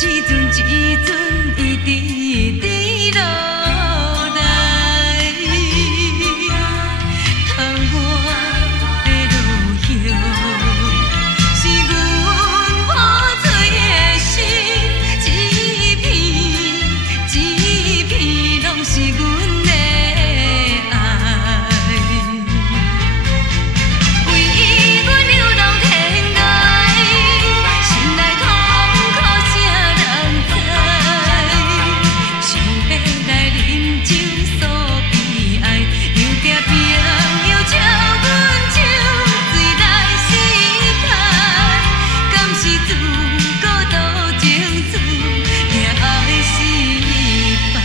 一阵一阵一滴滴落来，窗外的落叶，是阮破碎的心，一片一片拢是阮的爱。为伊，阮流浪天涯，心内痛苦啥人知？想要来饮酒诉悲哀，又惊朋友笑阮酒醉来失态，敢是自古多情自命爱失败？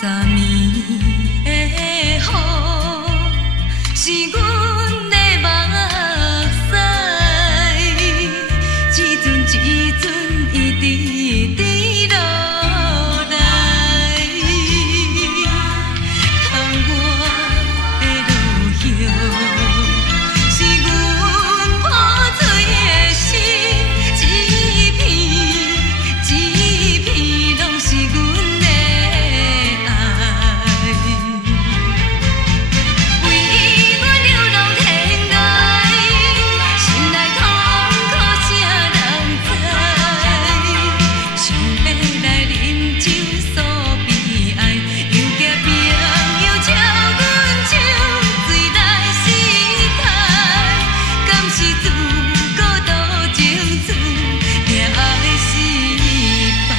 昨暝的雨是阮的目屎，一阵一阵一滴滴落来，窗外的落叶是阮破碎的心，一片一片拢是阮的爱。为伊，阮流浪天涯，心内痛苦啥人知？想要来饮酒诉悲哀，又惊朋友笑阮酒醉来失态，敢是自古多情自命爱失败？